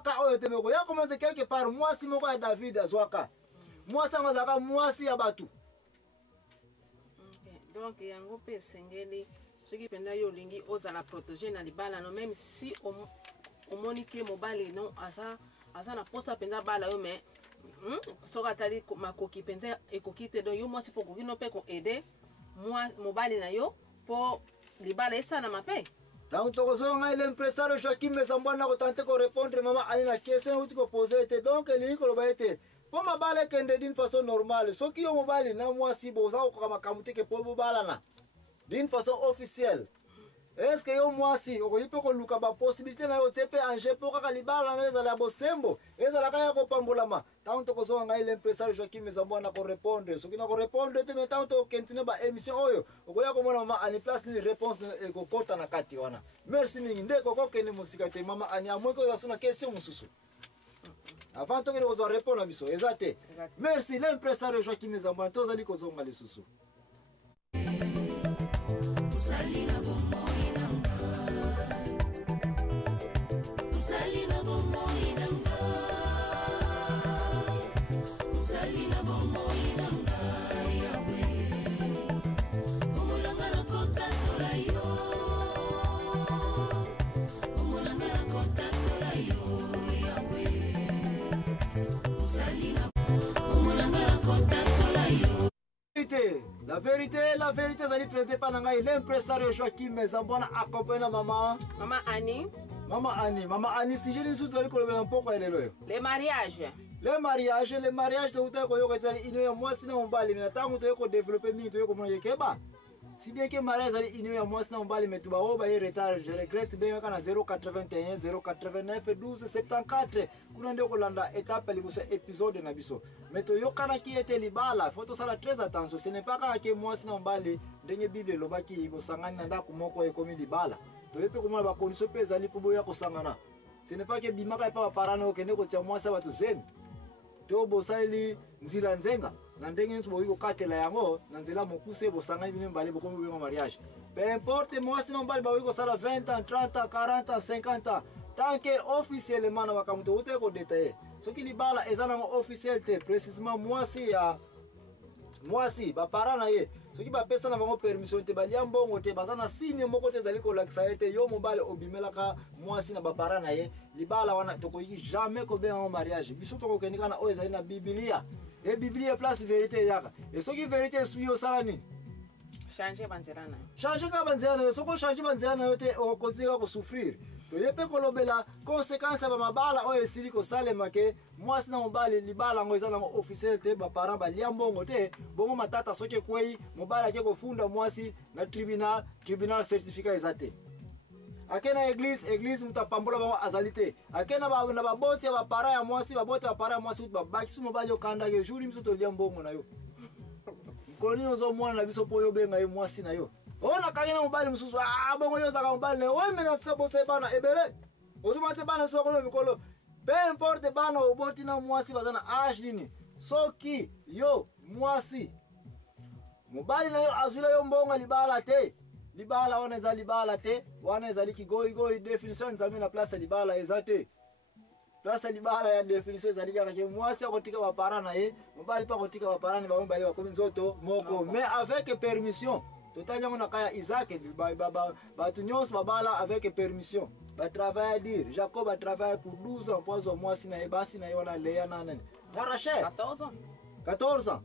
ka oyo te meko ya commencer quelque part mwasi moko ya David azwaka mwasi ngazaka mwasi ya batu. Donc yango pe sengeli soki penda yo lingi ozala protéger na libala no, même si omonike mobali non asa na posa penda bala yo, mais soka tali makoki penza ekoki te, donc yo mwasi pokoki no pe ko aider mobali na yo po libala esa na mape. Donc tokozonga l'impresario Joachim Mezambwana ko tenter ko répondre mama ali na question uti ko poser te, donc li ko loba ete po mabala kende d'une façon normale soki yo mobali na mwasi boza ko kama kamuteke po mobala na d'une façon officielle. Est-ce que yo mwasi okoyipe ko luka ba possibilité na yo tepe anje po kaka libala na ezala bosembo ezala kaya ko pambolama. Tant ko zonga l'impresario Joachim Mezambwana ko répondre soki na ko répondre te mais tant to continue ba émission oyo okoya ko mona mama ani place ni réponse ko kota na kati wana. Merci mingi ndeko ko kene musika te mama ani amwe ko zasuna question mususu. Avant to ko zo répondre à biso ezate. Merci l'impresario Joachim Mezambwana to zali ko zonga lisusu. La vérité, vous allez présenter par l'impresario Joachim Mezambwana accompagné maman. Maman Annie. Maman Annie, si je dis sous le pourquoi elle est là. Les mariages. Le mariage de vous avez une moi sinon on va les mettre à vous développer mieux comment y keba. Si bien que mariage est une moi sinon on va les mettre au bas retard, je regrette bien qu'on a 081 089 12 74. Kuna ndio kolanda étape libusa épisode na biso. Mais to yokana ki était libala, faut to sala très attention, ce n'est pas que moi sinon on va les ndenge Bible lobaki bosangani na ndako moko ekomi libala. To yepe komona ba condition pe zali po boya kosangana. Ce n'est pas que bimaka pa parano kende ko tia moi sa batu zen. To bosali nzila nzenga na ndenge nso boyiko katela yango na nzela mokuse bosangani bino mbale bokomi bengo mariage. Peu importe moi sinon mbale boyiko sala 20 ans, 30 ans, 40 ans, 50 ans. Tant que officiellement na bakamuto ute ko détailler. Ce qui libala ezana officialité précisément moi si ba parana ye. Ce qui ba pesa na bango permission te balia mbongo te bazana signe moko te zali ko lakisa ete yo mobale obimelaka moi si na ba parana ye. Libala wana to ko jamais ko be en mariage. Biso to ko kenika na o ezali na Biblia. Et Biblia place vérité yaka. Et ce qui vérité suyo salani. Changer banzerana. Changer ka banzerana, so ko changer banzerana yo te o kozika ko souffrir. To yepe kolobela conséquence ba mabala o esili ko salema ke mwasi na mobali libala ngo ezana ngo officiel te ba parent ba liambongo te bongo matata soke kwei mobala ke ko funda mwasi na tribunal certificat ezate. Akena église mutapambola bango azalite. Akena ba na baboti ba para ya mwasi babota ba para ya mwasi ba baki mobali okanda ke jour mso to liambongo na yo. Koloni ozo mwana na biso po yo benga ye mwasi na yo. Ona kagena mobali mususu bongo yo zaka mobali ne we mena sebo se bana ebele ozumate bana so ko mikolo peu importe bana oboti na mwasi bazana age nini soki yo mwasi mobali na yo azula yo mbonga libala te libala wana za libala te wana za likigoi definition nzambe na place libala ezate place libala ya definition za liga ke mwasi akotika ba parana na ye mobali pa kotika ba parana ba mbali ba komi nzoto moko mais avec permission. Totanya mona kaya Isaac ba tunyos babala avec permission. Ba travail à dire Jacob a travaillé pour 12 ans pour moi si na ebasi na yona leya na nene. Na Rachel 14 ans.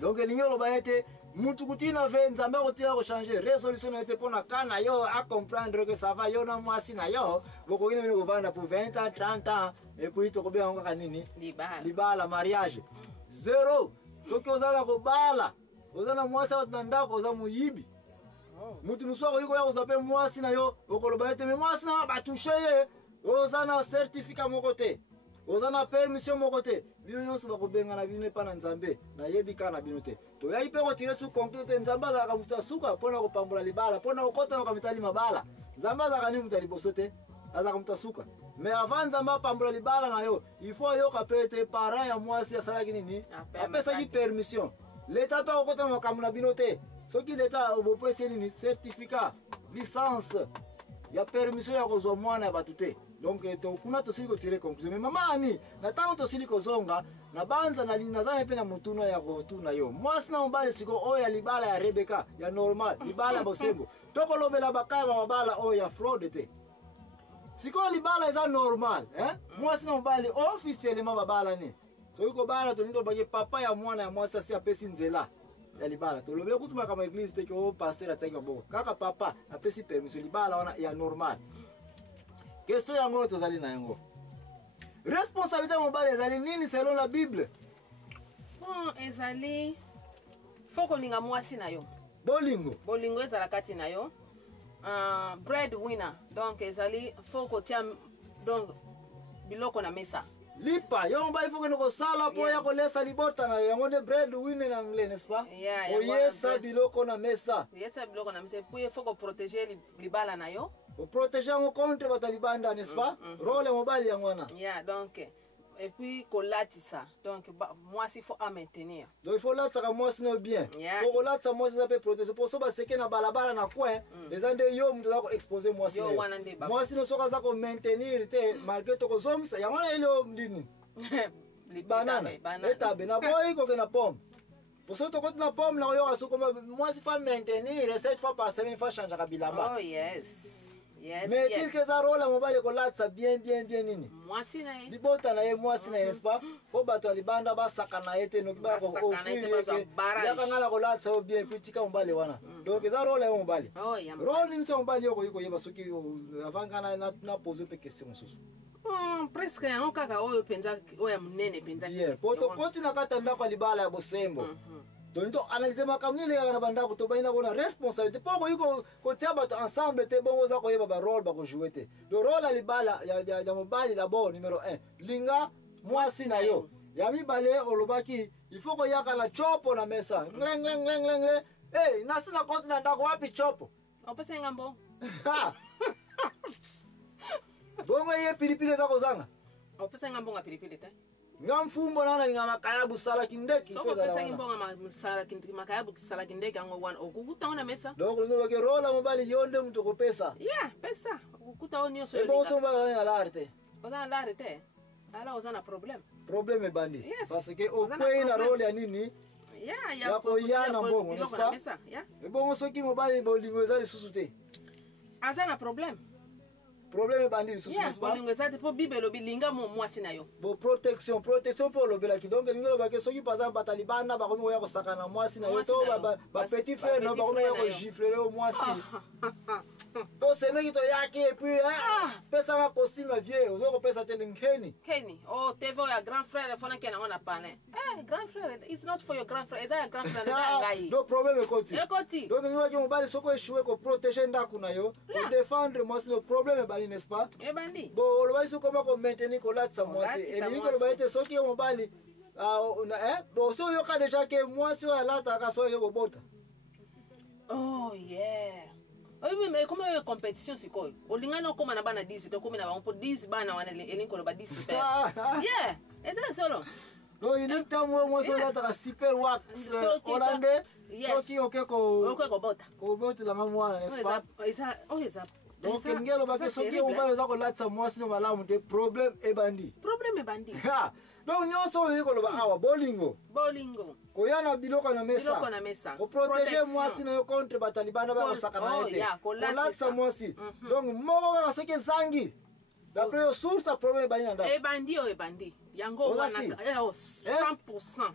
Donc l'igno ba été mutu kutina ve nzambe kotia ko changer résolution na été pona kana yo à comprendre que ça va yo na moi si na yo boko ina ko vanda pour 20 ans 30 ans et puis to ko be on kanini libala mariage zéro. Donc ozala ko bala ozana mwasi watandako oza muyibi. Mutu muswako yuko ya ozape mwasi na yo okoloba ete me mwasi na batushe ye ozana certificat moko te ozana permission moko te bino nyonso bakobenga na bino pa na nzambe na yebika na bino te to ya ipe ko tire su conclure nzambe za ka muta suka pona ko pambola libala pona ko kota ko mitali mabala nzambe za ka ni mutali bosote aza ka muta suka mais avant nzambe pambola libala na yo il faut yo ka pete parent ya mwasi asala kinini apesa ki permission. L'État peut encore me comme la binote. Ce qui l'État au certificat, licence, il y a permission à cause moi na batute. donc kuna tosili kotire conclusion mais mama ani na ntango tosili kozonga na banza nazana mpe na motuna ya kotuna yo mwasi na mobali siko oyo ya libala ya Rebeka ya normal libala ya bosembo tokolobela bakaya mabala oyo ya fraude te siko libala eza normal mwasi na mobali officiellement babala ni soki kobala tonindo baki papa ya mwana ya mwasi asi apesi nzela ya libala tolobele kutuma kama eglise te ko pasteur ataki maboko kaka papa apesi permission libala wana ya normal. Question yango tozali na yango. Responsabilité ya mobali ezali nini selon la Bible? Bon, ezali faut kolinga mwasi na yo. Bolingo. Bolingo ezala kati na yo. Breadwinner. Donc ezali faut kotia donc biloko na mesa. Lipa, yo mobali faut que nous sala po ya kolesa libota na yo. Yango de breadwinner en anglais, n'est-ce pas? Yeah, oyesa biloko na mesa. Yesa biloko na mesa. Puis faut ko protéger libala na yo. Pour protéger en contre batalibanda, n'est-ce pas? Rôle mobali ya mwana. Yeah, donc et puis kolatisa. Donc moi il faut à maintenir. Donc il faut latsa ka mwasi no bien. Pour kolatsa mwasi za pe protéger. Pour so ba seke na balabala na coin, les ande yo mtu za ko exposer mwasi. Mwasi no soka za ko maintenir te malgré to ko zomisa. Ya mwana ile ndini. Banana. Eta bena boy ko ke na pomme. Pour ça to ko na pomme na yo aso ko mwasi fa maintenir 7 fois par semaine fa changer ka bilamba. Oh yes. Yes, mais qu'est-ce que ça rôle mobile ko latsa bien nini mwasi na ye libota na ye mwasi na ye n'est-ce pas po bato alibanda basaka na ye te no kiba ko offrir ya kangala ko latsa bien puis tika mobile wana donc ça rôle ya mobile rôle ni so mobile yoko yiko yeba soki avant kana na poser pe question susu presque yango kaka oyo penza oya munene penza yeah poto koti na kata ndako libala ya bosembo donc analyser makamni le kana banda ko to baina bona responsabilité po ko yiko ko tia bato ensemble te bongo za ko yeba ba rôle ba ko jouer te le rôle à libala ya mobali d'abord numéro 1 linga mwasi na yo ya mibale olobaki il faut ko yaka la chopo na mesa ngleng eh nasi na konti na ndako wapi chopo opesa ngambo bongo ye pilipili za kozanga opesa ngambo nga pilipili te ngamfumbo nana ngama kayabu sala kindeki soko pesa ngimbonga masala kindeki makayabu sala kindeki ngo wan okukuta ona mesa donc ngo ke rola mobali yonde mtu ko pesa yeah pesa okukuta onyo so bon so mbala ya l'arte oza l'arte alors oza na problème bandi parce que au point na role ya nini ya ko yana mbongo n'est-ce pas bon soki mobali bolingo ezali susute aza na problème bandi susu n'est-ce pas bolingo ezate po bibelo bilinga mo mwasi na yo bo protection pour lobela ki donc ngelo ba ke soki par exemple batalibana ba komi ya ko sakana mwasi na yo to ba petit frère no ba komi ya ko gifler o mwasi to seme ki to yaki et puis pesa ma costume vieux ozo ko pesa tele nkeni oh TV ya grand frère fona ke na ona pane grand frère it's not for your grand frère is a grand frère na ngai no problem ekoti donc ngelo ki mobali soko échouer ko protéger ndaku na yo ko défendre mwasi no problème n'est-ce pas bandi bon le baisi comment ko maintenir ko latsa mwasi et ni ko le baite soki yo mobali bon so yo ka déjà que mwasi wa lata ka so yo ko bota oh yeah oyi mais comment yo compétition sikoyo olingana koma na bana 10 to koma na ba 10 bana wana elinko lo ba 10 super yeah eza solo no ininta mo so lata ka super wax hollandais soki okeko bota la mwana n'est-ce pas eza donc ngelo ba ke soki mobali za ko latsa mwasi no malamu te problème ebandi donc nyonso yiko lo ba awa bolingo ko yana biloko na mesa ko protéger mwasi no contre batalibana ba ko sakana ete ko latsa mwasi donc moko ba soki zangi d'après yo source a problème bani nda ebandi yango wana 100%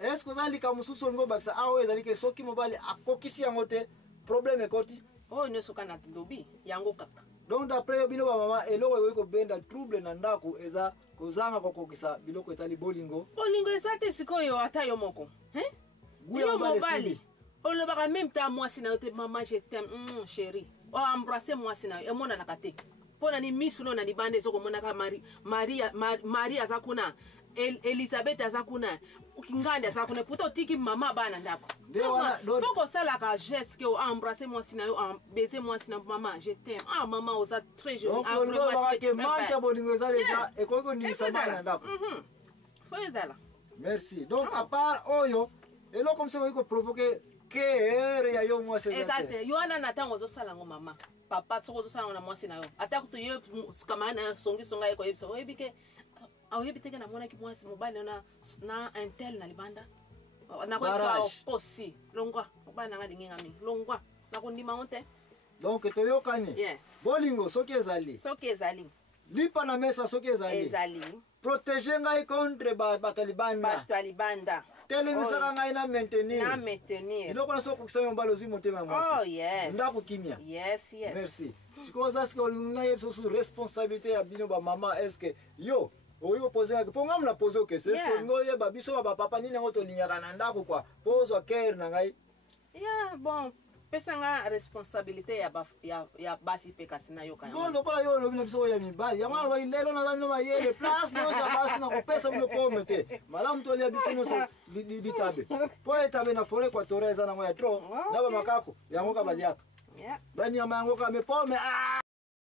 est-ce que zali ka mususu ngo bakisa awa ezali ke soki mobali akokisi yango te problème ekoti oh ne soka na lobi yango kaka donc d'après bino ba mama eloko yoiko benda trouble na ndako eza kozanga kokokisa biloko etali bolingo ezate sikoyo ata yo moko yo mobali olobaka même ta mwasi na yo te mama je t'aime chérie embrasser mwasi na yo emona na kate pona ni misu no na libande soko mona ka Maria azakuna Elisabeth azakuna ukinganda azakuna puto tiki mama bana ndako faut sala ka geste que embrasser moi sina yo baiser moi sina maman je t'aime maman oza très jolie vraiment que manque bolingo za déjà et ko ni sama ndako faut ezala merci donc à part oyo et là comme ça on peut provoquer care ya yo mwasi exacte yo ana na tango zo sala ngo mama papa tsoko zo sala ngo na mwasi na yo ata kutu yo kama na songi songa yeko yebisa oyebike awuyebiteke na mwana ki mwasi mobali na intel na libanda na ko tsa kosi longwa mobali na ngalingi ngami longwa na ko ndima onte donc toyokani bolingo soki ezali lipa na mesa soki ezali protéger ngai contre batalibanda telemisaka ngai na maintenir iloko na soko kokisa mobali ozwi motema ya mwasi ndako kimia merci sikoza sika olingi na yebiso su responsabilité ya bino bamama estce yo oyi opose mpo ngamu na pose okese estce olingi oyeba biso bapapa nini yango tolingaka na ndako kwa mpo ozwa care na ngai bon pesanga responsabilité ya basi pe kasi na yo kaya. Bon lokola yo lobi na biso ya mibali. Ya mwana ba lelo na no mayele place no sa basi na kopesa mno pomete. Malamu to lia biso no so di tabe. Po etabe na forêt équatoriale za na ngoya tro. Na ba makako. Ya ngoka baliaka. Bani ya mangoka me pome